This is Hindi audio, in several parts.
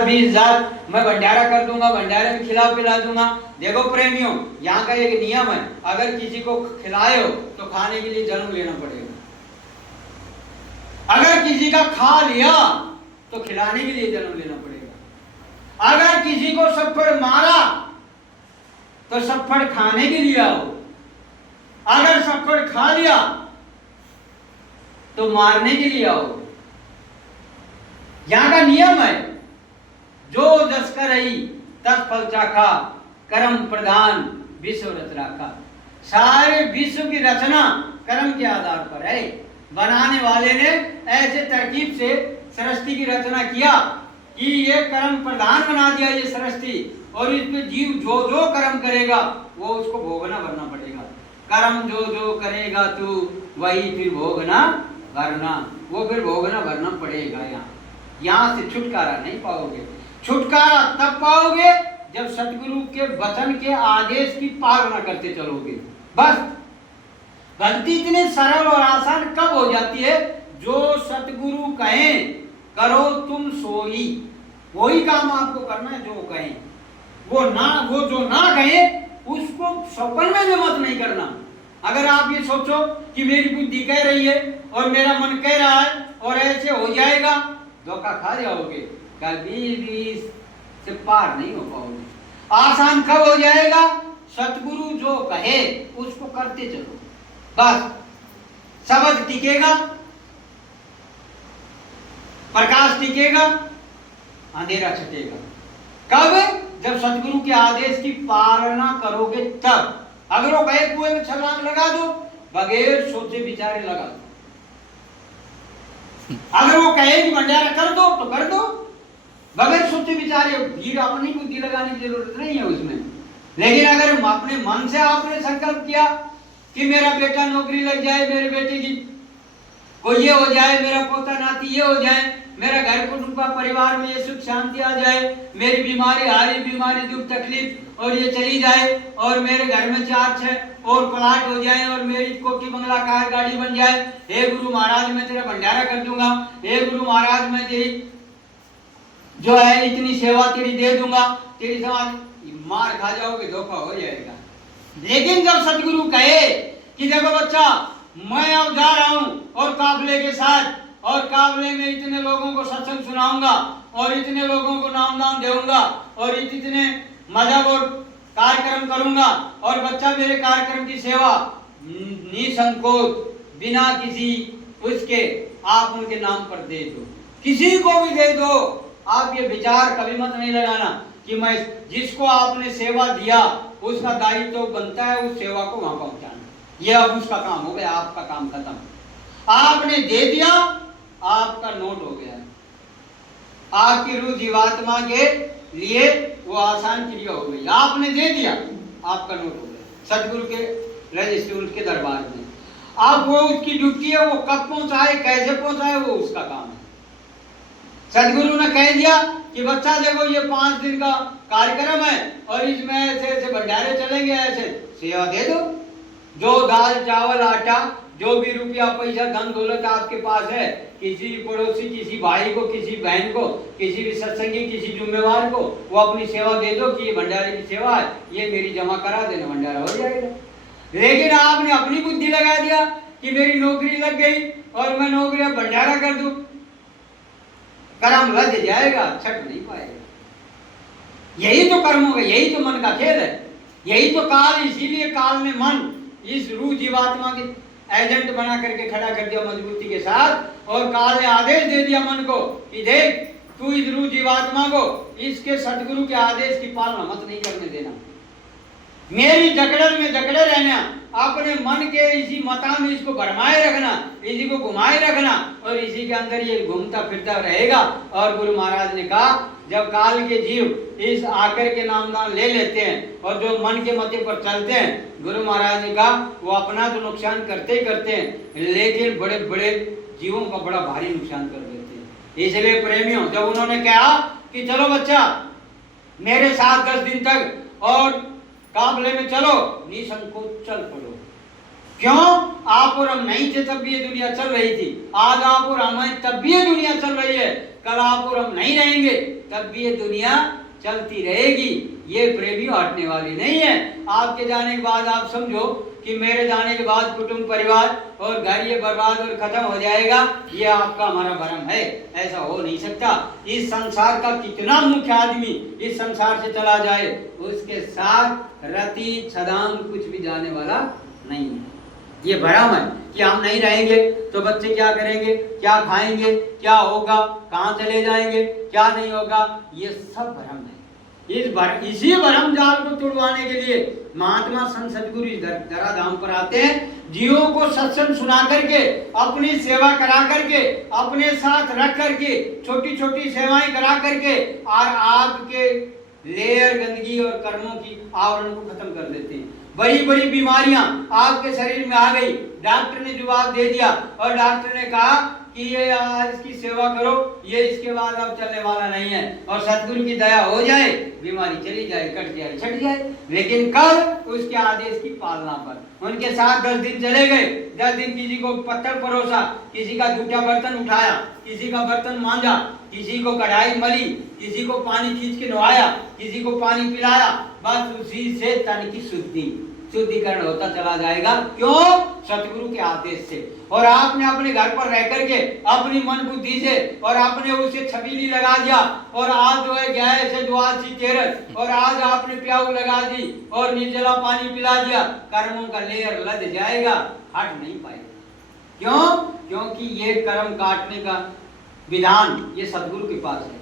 20,000 मैं भंडारा कर दूंगा, भंडारे में खिला पिला दूंगा। देखो प्रेमियों, यहाँ का एक नियम है, अगर किसी को खिलाए हो तो खाने के लिए जन्म लेना पड़ेगा। अगर किसी का खा लिया तो खिलाने के लिए जन्म लेना पड़ेगा। अगर किसी को सप्पड़ मारा तो सप्पड़ खाने के लिए आओ। अगर सप्पड़ खा लिया तो मारने के लिए आओ। यहां का नियम है, जो जस करई तस फल चाखा, कर्म प्रधान विश्व रच राखा। सारे विश्व की रचना कर्म के आधार पर है। बनाने वाले ने ऐसे तरकीब से सृष्टि की रचना किया कि ये कर्म प्रधान बना दिया ये सृष्टि, और इस पे जीव जो जो कर्म करेगा वो उसको भोगना भरना पड़ेगा। कर्म जो जो करेगा तू वही फिर भोगना भरना, वो फिर भोगना भरना पड़ेगा। यहाँ से छुटकारा नहीं पाओगे। छुटकारा तब पाओगे जब सतगुरु के वचन के आदेश की पालना करते चलोगे। बस गलती इतनी सरल और आसान कब हो जाती है, जो सतगुरु कहें करो तुम सोई, वही काम आपको करना है जो कहें। वो जो ना कहे उसको सपन में भी मत नहीं करना। अगर आप ये सोचो कि मेरी बुद्धि कह रही है और मेरा मन कह रहा है और ऐसे हो जाएगा, धोखा खा जाओगे, कभी भी से पार नहीं हो पाओगे। आसान कब हो जाएगा, सतगुरु जो कहे उसको करते चलो। बस शब्द टिकेगा, प्रकाश टिकेगा, अंधेरा छटेगा। कब? जब सतगुरु के आदेश की पालना करोगे तब। अगर वो कहे कुएं में छलांग लगा दो, बगैर सोचे विचारे लगा दो। अगर वो कहे कि भंडारा कर दो तो कर दो, बगैर सोचे विचारे। भीड़ अपनी बुद्धि लगाने की जरूरत नहीं है उसमें। लेकिन अगर अपने मन से आपने संकल्प किया कि मेरा बेटा नौकरी लग जाए, मेरे बेटे की कोई ये हो जाए, मेरा पोता नाती ये हो जाए, मेरा घर कुटुंब परिवार में ये सुख शांति आ जाए, मेरी बीमारी हारी बीमारी दुख तकलीफ और ये चली जाए, और मेरे घर में 4-6 और प्लाट हो जाए, और मेरी कोठी बंगला कार गाड़ी बन जाए। हे गुरु महाराज मैं तेरा भंडारा कर दूंगा, हे गुरु महाराज मैं तेरी जो है इतनी सेवा तेरी दे दूंगा, तेरी समाज। मार खा जाओगे, धोखा हो जाएगा। लेकिन जब सतगुरु कहे कि देखो बच्चा मैं अब जा रहा हूं और काफले के साथ, और काफले में इतने लोगों को सत्संग सुनाऊंगा, और इतने लोगों को नाम दान दूंगा, और इतने मजहब और कार्यक्रम करूंगा, और बच्चा मेरे कार्यक्रम की सेवा निसंकोच बिना किसी उसके आप उनके नाम पर दे दो, किसी को भी दे दो। आप ये विचार कभी मत नहीं लगाना कि मैं जिसको आपने सेवा दिया उसका दायित्व तो बनता है उस सेवा को वहां पहुंचाना, ये अब उसका काम हो गया, आपका काम खत्म। आपने दे दिया, आपका नोट हो गया। आपकी रूह जीवात्मा के लिए वो आसान क्रिया हो गई। आपने दे दिया, आपका नोट हो गया सतगुरु के रजिस्टर के दरबार में। अब वो उसकी ड्यूटी है, वो कब पहुंचाए कैसे पहुंचाए वो उसका काम है। सतगुरु ने कह दिया कि बच्चा देखो ये 5 दिन का कार्यक्रम है और इसमें ऐसे ऐसे भंडारे चलेंगे, ऐसे सेवा दे दो। जो दाल चावल आटा जो भी रुपया पैसा धन दौलत आपके पास है, किसी पड़ोसी किसी भाई को किसी बहन को किसी भी सत्संगी किसी जिम्मेवार को वो अपनी सेवा दे दो कि ये भंडारे की सेवा है, ये मेरी जमा करा देना, भंडारा हो जाएगा। लेकिन आपने अपनी बुद्धि लगा दिया कि मेरी नौकरी लग गई और मैं नौकरी अब भंडारा कर दूं, कर्म लग जाएगा, छट नहीं पाएगा। यही तो कर्म होगा, यही तो मन का खेल है, यही तो काल। इसीलिए काल ने मन इस रूह जीवात्मा के एजेंट बना करके खड़ा कर दिया मजबूती के साथ, और काल ने आदेश दे दिया मन को कि देख तू इस रूह जीवात्मा को इसके सतगुरु के आदेश की पालना मत नहीं करने देना, मेरी जकड़न में जकड़े रहना, अपने मन के इसी मता में इसको भरमाए रखना, इसी को घुमाए रखना, और इसी के अंदर ये घूमता फिरता रहेगा। और गुरु महाराज ने कहा जब काल के जीव इस आकर के नामदान ले लेते हैं और जो मन के मते पर चलते हैं, गुरु महाराज ने कहा वो अपना तो नुकसान करते ही करते हैं, लेकिन बड़े बड़े जीवों का बड़ा भारी नुकसान कर देते हैं। इसलिए प्रेमियों, जब उन्होंने कहा कि चलो बच्चा मेरे साथ 10 दिन तक और काफले में चलो, निसंकोच चल पड़ो। क्यों? आप और हम नहीं थे तब भी ये दुनिया चल रही थी, आज आप और हम तब भी ये दुनिया चल रही है, कल आप और हम नहीं रहेंगे तब भी ये दुनिया चलती रहेगी, ये प्रेमी हटने वाली नहीं है। आपके जाने के बाद आप समझो कि मेरे जाने के बाद कुटुंब परिवार और घर ये बर्बाद और खत्म हो जाएगा, ये आपका हमारा भ्रम है, ऐसा हो नहीं सकता। इस संसार का कितना मुख्य आदमी इस संसार से चला जाए, उसके साथ रति सदाम कुछ भी जाने वाला नहीं है। ये भ्रम है कि हम नहीं रहेंगे तो बच्चे क्या करेंगे, क्या खाएंगे, क्या होगा, कहाँ चले जाएंगे, क्या नहीं होगा, ये सब भ्रम है। इसी भ्रम जाल को तुड़वाने के लिए महात्मा संत सद्गुरु इस धराधाम पर आते हैं। जीवों को सत्संग सुना करके, अपनी सेवा करा करके, अपने साथ रख करके, छोटी छोटी सेवाएं करा करके और आपके लेयर गंदगी और कर्मों की आवरण को खत्म कर देते हैं। बड़ी बड़ी बीमारियां आपके शरीर में आ गई, डॉक्टर ने जवाब दे दिया और डॉक्टर ने कहा कि ये इसकी सेवा करो, ये इसके बाद अब चलने वाला नहीं है, और सतगुरु की दया हो जाए, बीमारी चली जाए, कट जाए, छट जाए। लेकिन कब? उसके आदेश की पालना पर। उनके साथ 10 दिन चले गए, 10 दिन किसी को पत्थर परोसा, किसी का जूठा बर्तन उठाया, किसी का बर्तन मांजा, किसी को कढ़ाई मली, किसी को पानी खींच के नहाया, किसी को पानी पिलाया, बस उसी से तन की शुद्धिकरण होता चला जाएगा। क्यों? सतगुरु के आदेश से। और आपने अपने घर पर रह करके अपनी मन बुद्धि से और आपने उसे छबीली लगा दिया, और आज जो है गैस है जो आज सी तेरस, और आज आपने प्याऊ लगा दी और निर्जला पानी पिला दिया, कर्मों का लेयर लद जाएगा, हट नहीं पाएगा। क्यों? क्योंकि ये कर्म काटने का विधान ये सतगुरु के पास है,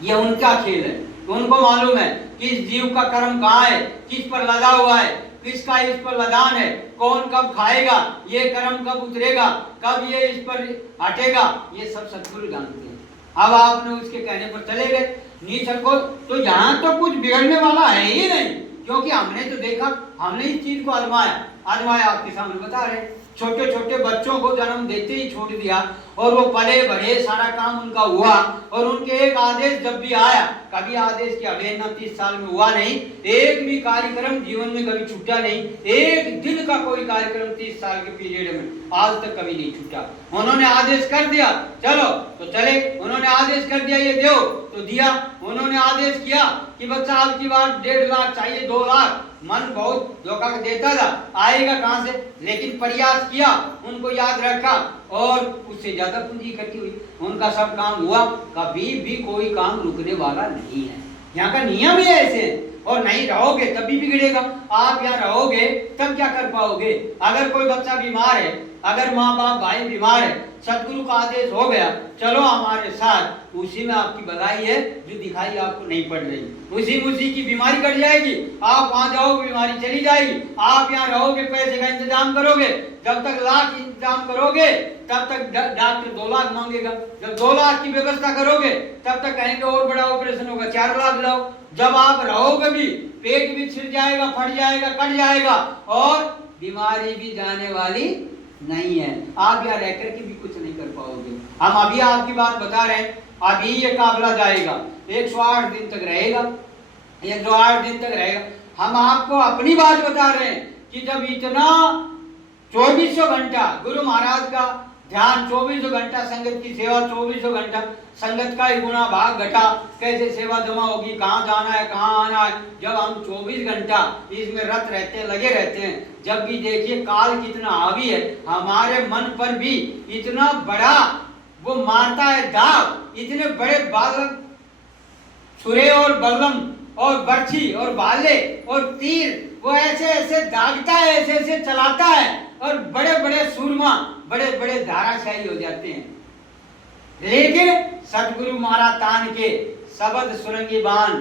ये उनका खेल है। तो उनको मालूम है किस जीव का कर्म कहाँ है, किस पर लगा हुआ है, किसका इस पर लगान है, कौन कब खाएगा, ये कर्म कब उतरेगा, कब ये इस पर हटेगा, ये सब सतगुरु जानते हैं। अब आपने उसके कहने पर चले गए नीच को, तो यहाँ तो कुछ बिगड़ने वाला है ही नहीं, क्योंकि हमने तो देखा, हमने इस चीज को आजमाया आपके सामने बता रहे। छोटे छोटे बच्चों को जन्म देते ही छोड़ दिया, और वो पले बढ़े, सारा काम उनका हुआ, और उनके एक आदेश जब भी आया, कभी आदेश की अवहेलना 30 साल में हुआ नहीं, एक भी कार्यक्रम जीवन में कभी छूटा नहीं, एक दिन का कोई कार्यक्रम 30 साल के पीरियड में आज तक कभी नहीं छूटा। उन्होंने आदेश कर दिया चलो तो चले, उन्होंने आदेश कर दिया ये दो तो दिया, उन्होंने आदेश किया कि बच्चा अब की बार 1.5 लाख चाहिए, 2 लाख, मन बहुत धोखा देता था, आएगा कहां से, लेकिन प्रयास किया, उनको याद रखा, और उससे ज्यादा पूंजी इकट्ठी हुई, उनका सब काम हुआ। कभी भी कोई काम रुकने वाला नहीं है, यहाँ का नियम ही ऐसे है। और नहीं रहोगे तभी बिगड़ेगा। आप यहाँ रहोगे तब क्या कर पाओगे? अगर कोई बच्चा बीमार है, अगर माँ बाप भाई बीमार है, सतगुरु का आदेश हो गया चलो हमारे साथ, उसी में आपकी भलाई है, जो दिखाई आपको नहीं पड़ रही, उसी की बीमारी कट जाएगी, आप वहां जाओगे बीमारी चली जाएगी। आप यहाँ रहोगे, पैसे का इंतजाम करोगे, जब तक लाख इंतजाम करोगे तब तक डॉक्टर 2 लाख मांगेगा, जब 2 लाख की व्यवस्था करोगे तब तक कहेंगे और बड़ा ऑपरेशन होगा, 4 लाख लाओ। जब आप रहोगे भी पेट भी छिड़ जाएगा, फट जाएगा, कट जाएगा, और बीमारी भी जाने वाली नहीं है। आप यहाँ रह करके भी कुछ नहीं कर पाओगे। हम अभी आपकी बात बता रहे हैं, अभी ये काफिला जाएगा 108 दिन तक रहेगा, 108 दिन तक रहेगा। हम आपको अपनी बात बता रहे हैं कि जब इतना 2400 घंटा गुरु महाराज का ध्यान, 2400 घंटा संगत की सेवा, 2400 घंटा संगत का ही गुना भाग घटा, कैसे सेवा जमा होगी, कहाँ जाना है, कहाँ आना है। जब हम 24 घंटा इसमें रत रहते हैं, लगे रहते हैं, जब भी देखिए काल कितना हावी है, हमारे मन पर भी इतना बड़ा वो मारता है दाव, इतने बड़े बालक छुरे और बल्लम और बर्छी और भाले और तीर वो ऐसे ऐसे दागता है, ऐसे ऐसे चलाता है, और बड़े बड़े सूरमा, बड़े बड़े धाराशाही हो जाते हैं। लेकिन सतगुरु मारा तान के शब्द सुरंगी बाण,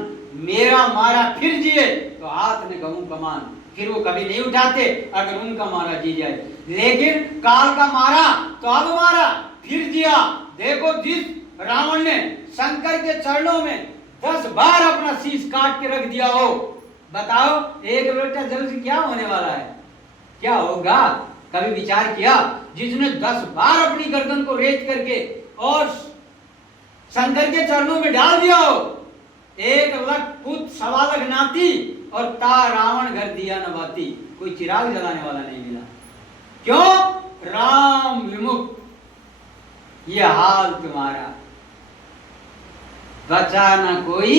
मेरा मारा फिर जिए तो हाथ में कहूं कमान, फिर वो कभी नहीं उठाते अगर उनका मारा जी जाए। लेकिन काल का मारा तो अब मारा फिर जिया। देखो जिस रावण ने शंकर के चरणों में 10 बार अपना शीश काट के रख दिया हो, बताओ एक लोटा जल से क्या होने वाला है, क्या होगा? कभी विचार किया? जिसने 10 बार अपनी गर्दन को रेत करके और शंकर के चरणों में डाल दिया हो, 1 लाख पुत 1.25 लाख नाती, और ता रावण घर दिया न बाती, कोई चिराग जलाने वाला नहीं मिला। क्यों? राम विमुख ये हाल तुम्हारा। बचा न कोई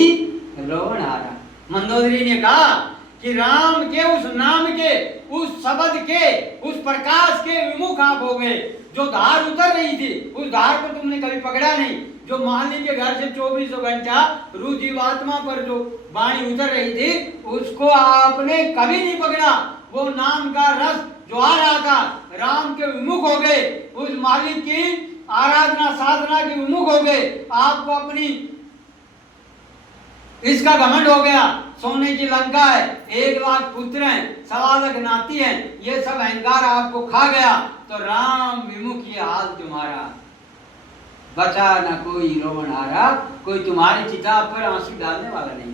रोवन हारा। मंदोदरी ने कहा कि राम के उस नाम के, उस शब्द के, उस प्रकाश के विमुख आप हो गए। जो धार उतर रही थी उस धार को तुमने कभी पकड़ा नहीं। जो माली के घर से 24 घंटा रूह जीवात्मा पर जो वाणी उतर रही थी उसको आपने कभी नहीं पकड़ा। वो नाम का रस जो आ रहा था, राम के विमुख हो गए, उस मालिक की आराधना साधना के विमुख हो गए। आपको अपनी इसका घमंड हो गया, सोने की लंका है, 1 लाख पुत्र हैं, 1.25 लाख नाती हैं, ये सब अहंकार आपको खा गया। तो राम विमुख ये हाल तुम्हारा। बचा न कोई रोवन हारा, कोई तुम्हारी चिता पर आंसू डालने वाला नहीं।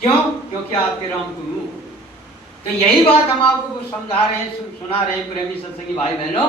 क्यों? क्योंकि आपके राम तुम हो। तो यही बात हम आपको समझा रहे हैं, सुना रहे हैं प्रेमी सत्संगी भाई बहनों,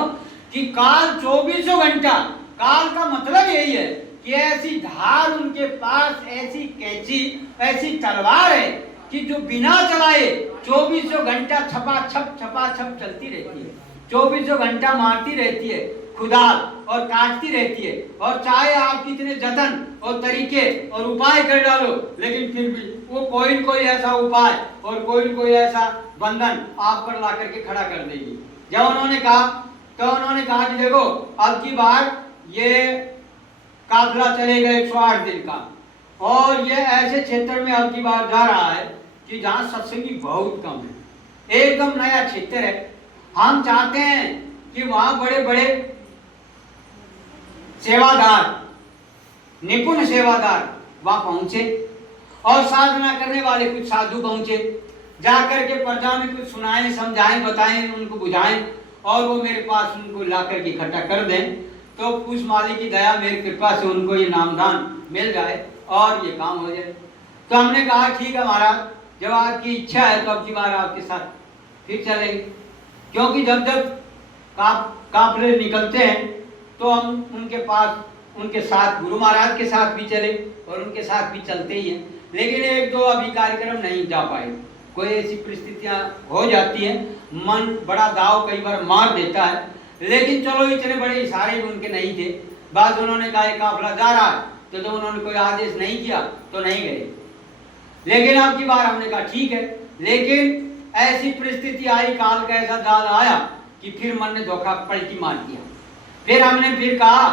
कि काल 24 घंटा, काल का मतलब यही है कि ऐसी धार उनके पास, ऐसी कैंची, ऐसी तलवार है कि जो बिना चलाए 24 घंटा छपा छप चलती रहती है, 24 घंटा मारती रहती है, खुदाल और काटती रहती है। और चाहे आप कितने जतन और तरीके और उपाय कर डालो, लेकिन फिर भी वो कोई ऐसा उपाय और कोई ऐसा बंधन आप पर ला करके खड़ा कर देगी। जब उन्होंने कहा तो उन्होंने कहा कि देखो अब की बार ये काफिला चलेगा 108 दिन का, और ये ऐसे क्षेत्र में अब की बार जा रहा है कि जहाँ सत्संगी बहुत कम है, एकदम नया क्षेत्र है। हम चाहते हैं कि वहाँ बड़े बड़े सेवादार, निपुण सेवादार वहाँ पहुंचे और साधना करने वाले कुछ साधु पहुंचे, जाकर के प्रजा में कुछ सुनाएं, समझाएं, बताएं, उनको बुझाएं और वो मेरे पास उनको ला करके इकट्ठा कर दें। तो उस मालिक की दया, मेरी कृपा से उनको ये नामदान मिल जाए और ये काम हो जाए। तो हमने कहा ठीक है महाराज, जब आपकी इच्छा है तो अब की बार आपके साथ फिर चलेंगे। क्योंकि जब जब काफिले निकलते हैं तो हम उनके पास, उनके साथ, गुरु महाराज के साथ भी चले और उनके साथ भी चलते ही हैं। लेकिन 1-2 अभी कार्यक्रम नहीं जा पाए, कोई ऐसी परिस्थितियां हो जाती हैं, मन बड़ा दाव कई बार मार देता है। लेकिन चलो इतने बड़े इशारे भी उनके नहीं थे। बाद उन्होंने कहा काफिला जा रहा है, तो जब उन्होंने कोई आदेश नहीं किया तो नहीं गए। लेकिन अब की बार हमने कहा ठीक है, लेकिन ऐसी परिस्थिति आई, काल का ऐसा जाल आया कि फिर मन ने धोखा पलटी मार दिया। फिर हमने कहा,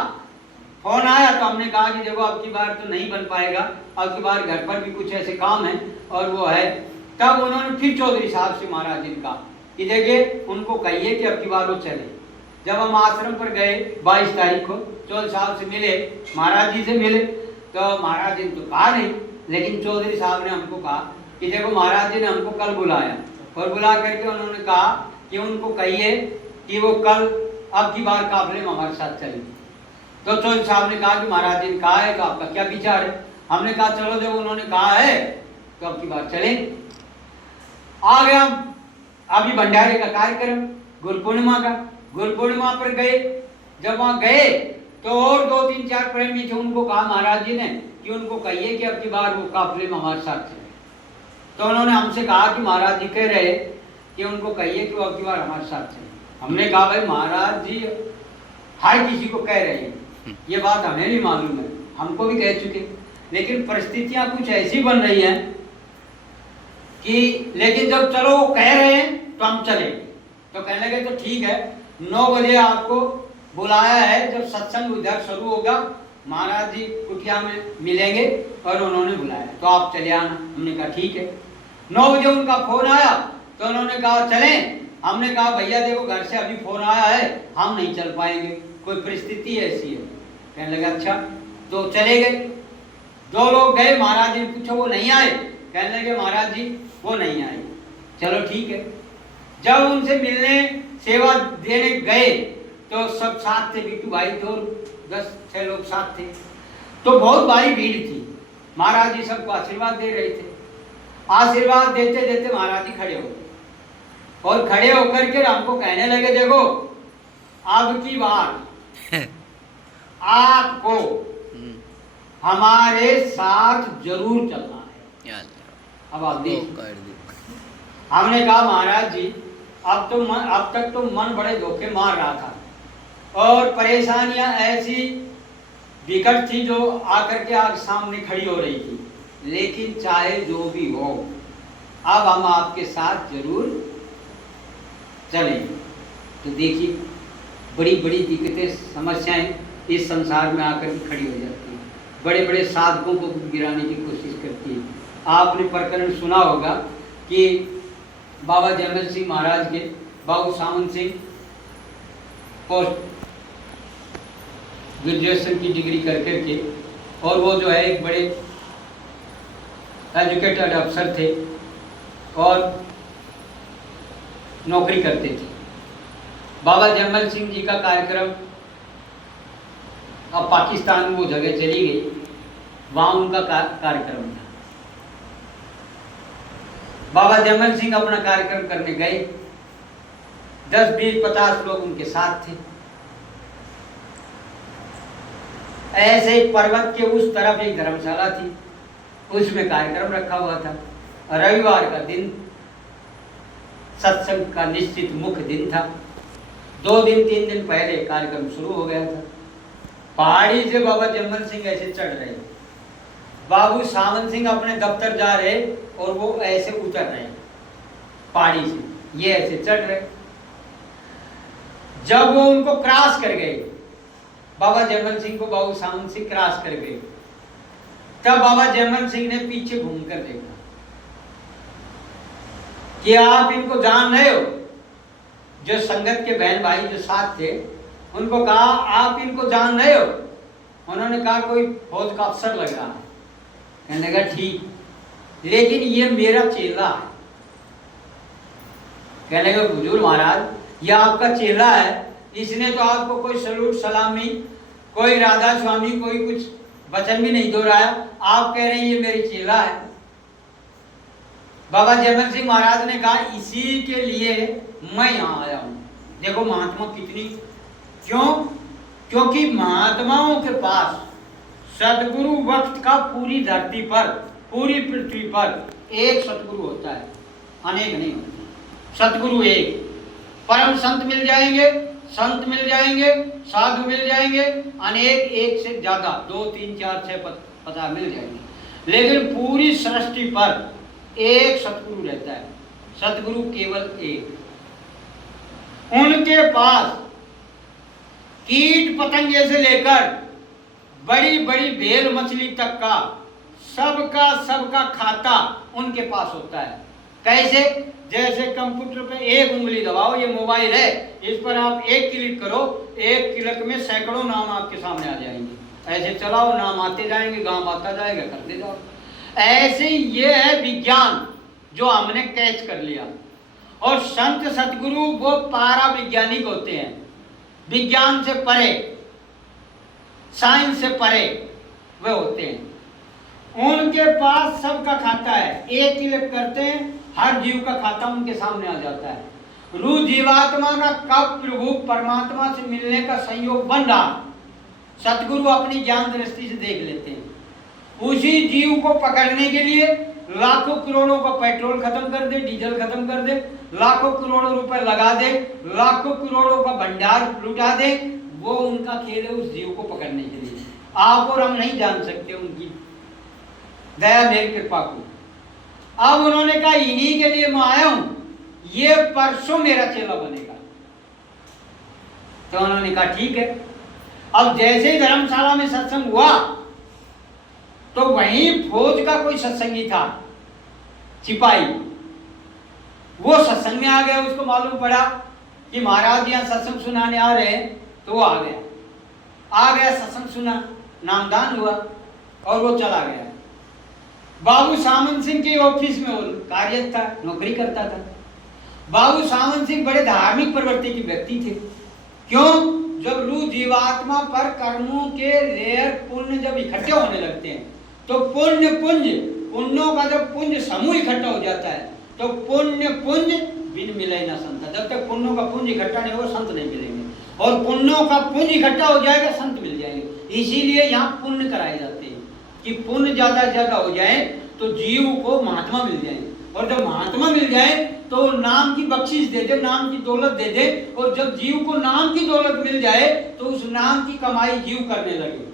फोन आया तो हमने कहा कि देखो अब की बार तो नहीं बन पाएगा, अब की बार घर पर भी कुछ ऐसे काम है और वो है। तब उन्होंने फिर चौधरी साहब से महाराज जी का कि देखिए उनको कहिए कि अब की बार वो चले। जब हम आश्रम पर गए 22 तारीख को, चौधरी साहब से मिले, महाराज जी से मिले, तो महाराज जी ने तो कहा नहीं, लेकिन चौधरी साहब ने हमको कहा कि देखो महाराज जी ने हमको कल बुलाया और बुला करके उन्होंने कहा कि उनको कहिए कि वो कल अब की बार काफिले में हमारे साथ चलेंगे। तो चौधरी साहब ने कहा कि महाराज जी ने कहा है तो आपका क्या विचार है? हमने कहा चलो जब उन्होंने कहा है तो अब की बार चलें। आ गया अभी भंडारे का कार्यक्रम, गुरु पूर्णिमा का, गुरु पूर्णिमा पर गए। जब वहां गए तो और 2-3-4 प्रेमी थे, उनको कहा महाराज जी ने कि उनको कहिए कि अब की बार वो काफिले में हमारे साथ चले। तो उन्होंने हमसे कहा कि महाराज जी कह रहे कि उनको कहिए कि वो अब की बार हमारे साथ चले। हमने कहा भाई महाराज जी हर किसी को कह रहे हैं, ये बात हमें भी मालूम है, हमको भी कह चुके, लेकिन परिस्थितियां कुछ ऐसी बन रही हैं कि लेकिन जब चलो वो कह रहे हैं तो हम चले। तो कहने लगे तो ठीक है, 9 बजे आपको बुलाया है, जब सत्संग उधर शुरू होगा महाराज जी कुटिया में मिलेंगे और उन्होंने बुलाया तो आप चले आना। हमने कहा ठीक है। 9 बजे उनका फोन आया तो उन्होंने कहा चलें। हमने कहा भैया देखो घर से अभी फोन आया है, हम नहीं चल पाएंगे, कोई परिस्थिति ऐसी है। कहने लगा अच्छा, तो चले गए। 2 लोग गए, महाराज जी पूछो वो नहीं आए, कहने लगे महाराज जी वो नहीं आए। चलो ठीक है। जब उनसे मिलने सेवा देने गए तो सब साथ थे, बिट्टू भाई थे, 10-6 लोग साथ थे। तो बहुत भारी भीड़ थी। महाराज जी सबको आशीर्वाद दे रहे थे। आशीर्वाद देते देते महाराज जी खड़े हो गए और खड़े होकर के हमको कहने लगे देखो अब की बार आपको हमारे साथ जरूर चलना है। अब आप देखिए, हमने कहा महाराज जी अब तक तो मन बड़े धोखे मार रहा था और परेशानियां ऐसी विकट थी जो आकर के आग सामने खड़ी हो रही थी, लेकिन चाहे जो भी हो अब हम आपके साथ जरूर चलेंगे। तो देखिए बड़ी बड़ी दिक्कतें समस्याएं इस संसार में आकर खड़ी हो जाती हैं, बड़े बड़े साधकों को गिराने की कोशिश करती है। आपने प्रकरण सुना होगा कि बाबा जयमल सिंह महाराज के बाबू सामंत सिंह पोस्ट ग्रेजुएशन की डिग्री कर करके, और वो जो है एक बड़े एजुकेटेड अफसर थे और नौकरी करते थे। बाबा जयमल सिंह जी का कार्यक्रम अब पाकिस्तान में वो जगह चली गई, वहां उनका कार्यक्रम था। बाबा जयमल सिंह अपना कार्यक्रम करने गए, 10, 20, 50 लोग उनके साथ थे। ऐसे पर्वत के उस तरफ एक धर्मशाला थी, उसमें कार्यक्रम रखा हुआ था। रविवार का दिन सत्संग का निश्चित मुख्य दिन था। 2 दिन 3 दिन पहले कार्यक्रम शुरू हो गया था। पहाड़ी से बाबा जयमल सिंह ऐसे चढ़ रहे, बाबू सामंत सिंह अपने दफ्तर जा रहे और वो ऐसे उतर रहे पहाड़ी से, ये ऐसे चढ़ रहे। जब वो उनको क्रॉस कर गए, बाबा जयमल सिंह को बाबू सामंत सिंह क्रॉस कर गए, तब बाबा जयमल सिंह ने पीछे घूमकर देखा कि आप इनको जान रहे हो। जो संगत के बहन भाई जो साथ थे उनको कहा आप इनको जान रहे हो? उन्होंने कहा कोई फौज का अफसर लग रहा है। कहने लगा ठीक, लेकिन ये मेरा चेला है। कहने लगा हुजूर महाराज ये आपका चेला है, इसने तो आपको कोई सलूट सलामी, कोई राधा स्वामी, कोई कुछ वचन भी नहीं दोहराया, आप कह रहे हैं ये मेरी चेला है। बाबा जयमल सिंह महाराज ने कहा इसी के लिए मैं यहाँ आया हूँ। देखो महात्मा कितनी, क्यों? क्योंकि महात्माओं के पास सदगुरु वक्त का पूरी धरती पर, पूरी पृथ्वी पर एक सतगुरु होता है, अनेक नहीं होते। सतगुरु एक, परम संत मिल जाएंगे, संत मिल जाएंगे, साधु मिल जाएंगे, अनेक, एक से ज्यादा 2, 3, 4, 6 पता मिल जाएंगे, लेकिन पूरी सृष्टि पर एक सतगुरु रहता है। सतगुरु केवल एक। उनके पास कीट पतंगे से लेकर बड़ी बड़ी भेल मछली तक का सबका खाता उनके पास होता है। कैसे? जैसे कंप्यूटर पे एक उंगली दबाओ, ये मोबाइल है, इस पर आप एक क्लिक करो, एक क्लिक में सैकड़ों नाम आपके सामने आ जाएंगे। ऐसे चलाओ, नाम आते जाएंगे, गांव आता जाएगा, करते जाओ। ऐसे ये है विज्ञान जो हमने कैच कर लिया। और संत सतगुरु वो पारा वैज्ञानिक होते हैं, विज्ञान से परे, साइंस से परे वे होते हैं। उनके पास सबका खाता है, एक क्लिक करते हैं हर जीव का खाता उनके सामने आ जाता है। रूह जीवात्मा का कब प्रभु परमात्मा से मिलने का संयोग बन रहा, सतगुरु अपनी ज्ञान दृष्टि से देख लेते हैं। उसी जीव को पकड़ने के लिए लाखों करोड़ों का पेट्रोल खत्म कर दे, डीजल खत्म कर दे, लाखों करोड़ों रुपए लगा दे, लाखों करोड़ों का भंडार लुटा दे, वो उनका खेल है उस जीव को पकड़ने के लिए। आप और हम नहीं जान सकते उनकी दया मेरी कृपा को। अब उन्होंने कहा इन्हीं के लिए मैं आया हूं, ये परसों मेरा चेला बनेगा। तो उन्होंने कहा ठीक है। अब जैसे ही धर्मशाला में सत्संग हुआ तो वहीं फौज का कोई सत्संगी था, सिपाही, वो सत्संग में आ गया। उसको मालूम पड़ा कि महाराज यहाँ सत्संग सुनाने आ रहे हैं, तो वो आ गया, सत्संग सुना, नामदान हुआ और वो चला गया। बाबू सामंत सिंह के ऑफिस में वो कार्यरत था, नौकरी करता था। बाबू सामंत सिंह बड़े धार्मिक प्रवृत्ति के व्यक्ति थे। क्यों? जब रूह जीवात्मा पर कर्मों के लेयर पुण्य जब इकट्ठे होने लगते हैं तो पुण्यों का जब पुंज समूह इकट्ठा हो जाता है तो पुण्य पुंज बिन मिले ना संत। जब तक पुण्यों का पुंज इकट्ठा नहीं होगा संत नहीं मिलेंगे, और पुण्यों का पुंज इकट्ठा हो जाएगा संत मिल जाएंगे। इसीलिए यहाँ पुण्य कराए जाते हैं कि पुण्य ज्यादा से ज्यादा हो जाए तो जीव को महात्मा मिल जाए, और जब महात्मा मिल जाए तो नाम की बख्शिश दे दे, नाम की दौलत दे दे, और जब जीव को नाम की दौलत मिल जाए तो उस नाम की कमाई जीव करने लगे।